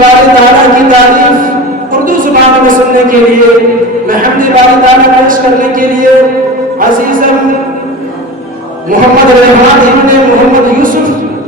باری تعالیٰ کی تعریف اردو زبان میں سننے کے لیے میں حمد باری تعالیٰ پیش کرنے کے لیے عزیزم محمد ریحان ابن محمد یوسف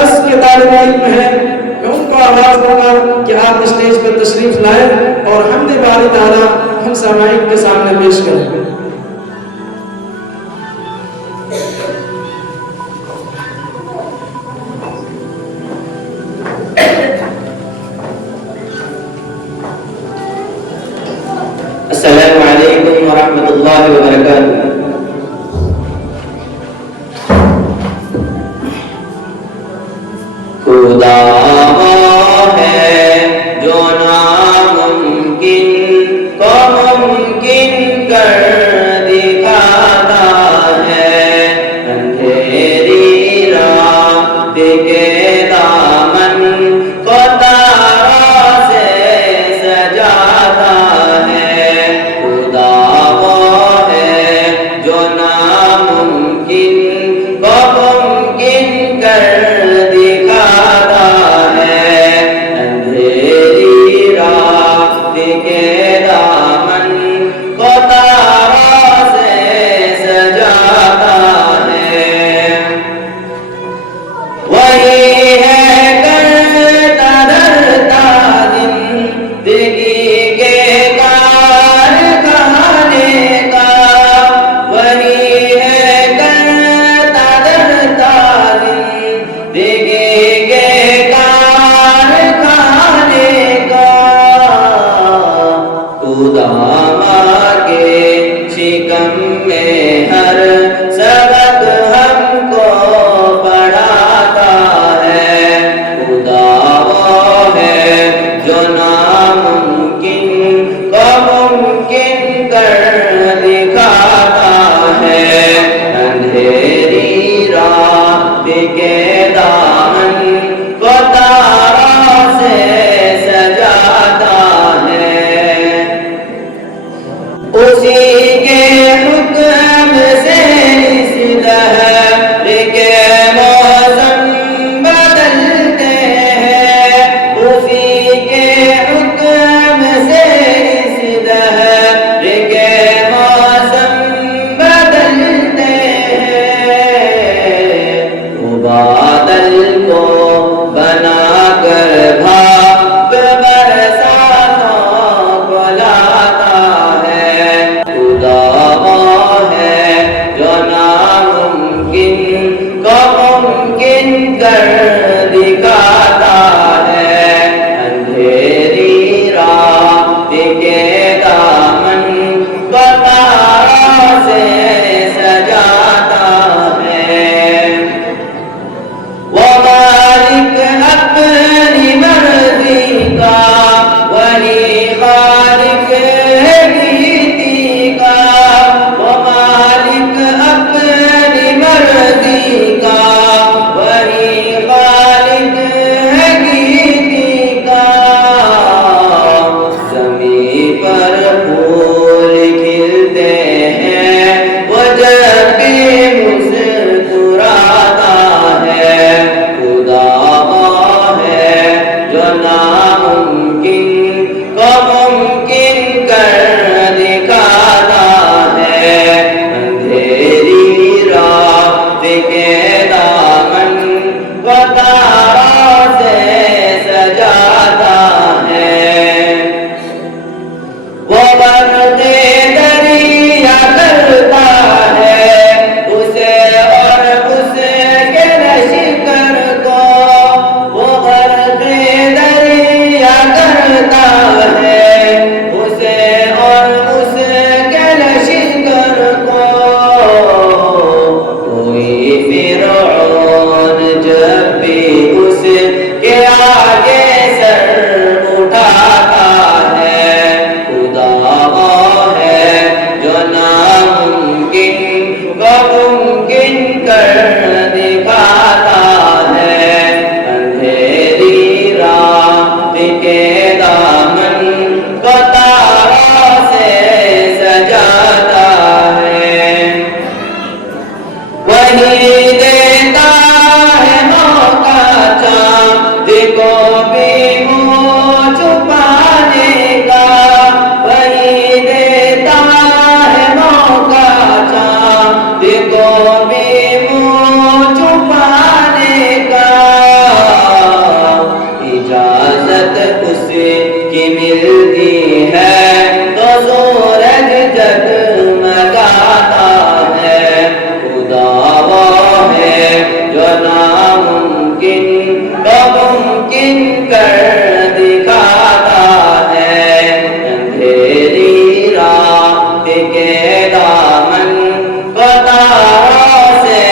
10 کے طالب علم ہیں، میں ان کو آواز دوں گا کہ آپ اسٹیج پر تشریف لائیں اور حمد باری تعالیٰ ہم سامعین کے سامنے پیش کریں۔ السلام علیکم ورحمۃ اللہ وبرکاتہ۔ خدا وہ ہے جو ناممکن کو ممکن کر دکھاتا ہے، اندھیری رات کے دامن کو تاروں سے سجاتا ہے۔ خدا وہ ہے جو ناممکن کو ممکن کر دکھاتا ہے، اندھیری رات کے دامن کو تاروں سے سجاتا ہے۔ وہی ہے کرتا دھرتا زندگی کے کارخانے کا، وہی ہے کرتا دھرتا زندگی کے کارخانے کا۔ خدا ماں کے شکم میں ہر سبق ہم کو پڑھاتا ہے۔ خدا وہ ہے جو ناممکن کو ممکن کر دکھاتا ہے، اندھیری رات کے دامن کو تاروں سے سجاتا ہے۔ اسی کے حکم سے اس دہر کے موسم بدلتے ہیں، اسی کے حکم سے اس دہر کے موسم بدلتے ہیں۔ وہ بادل کو بنا کر بھاپ برساتوں کو لاتا ہے۔ خدا وہ ہے جو ناممکن کو ممکن کر دکھاتا ہے، اندھیری رات کے دامن کو تاروں سے سجاتا ہے۔ وہ مالک اپنی مرضی کا، وہی خالق ہے گیتی کا۔ وہ مالک اپنی مرضی کا، وہی خالق ہے گیتی کا۔ زمین پر پھول کھلتے ہیں وہ جب بھی مسکراتا ہے۔ خدا وہ ہے جو ناممکن کو ممکن کر دکھاتا ہے، اندھیری رات کے دامن کو تاروں سے سجاتا ہے۔ وہ برقِ دریا کرتا ہے اسے اور اس کے لشکر کو، وہ برقِ دریا اس کی ملتی ہے تو سورج جگمگاتا ہے خدا وہ ہے جو ناممکن کو ممکن کر دکھاتا ہے اندھیری رات کے دامن کو تاروں سے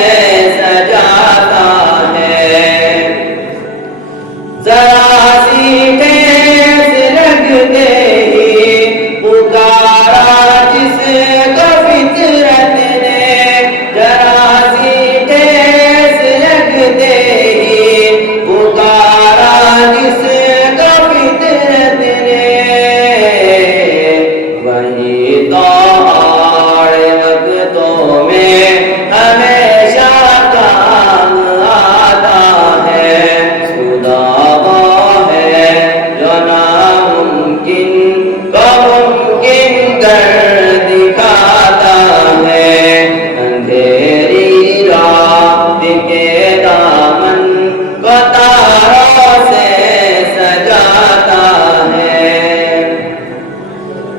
سجاتا ہے ذرا سی ٹھیس لگتے ہی پکارا جس کو فطرت نے ذرا سی ٹھیس لگتے ہی پکارا جس کو فطرت نے وہی تو آڑ وقتوں میں ہمیشہ کام آتا ہے خدا وہ ہے جو ناممکن کو ممکن کر دکھاتا ہے اندھیری رات کے دامن کو تاروں سے سجاتا ہے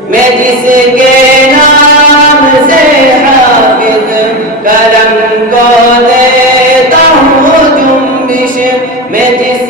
میں جس کے نام سے حافظ قلم کو دیتا ہوں جنبش میں جس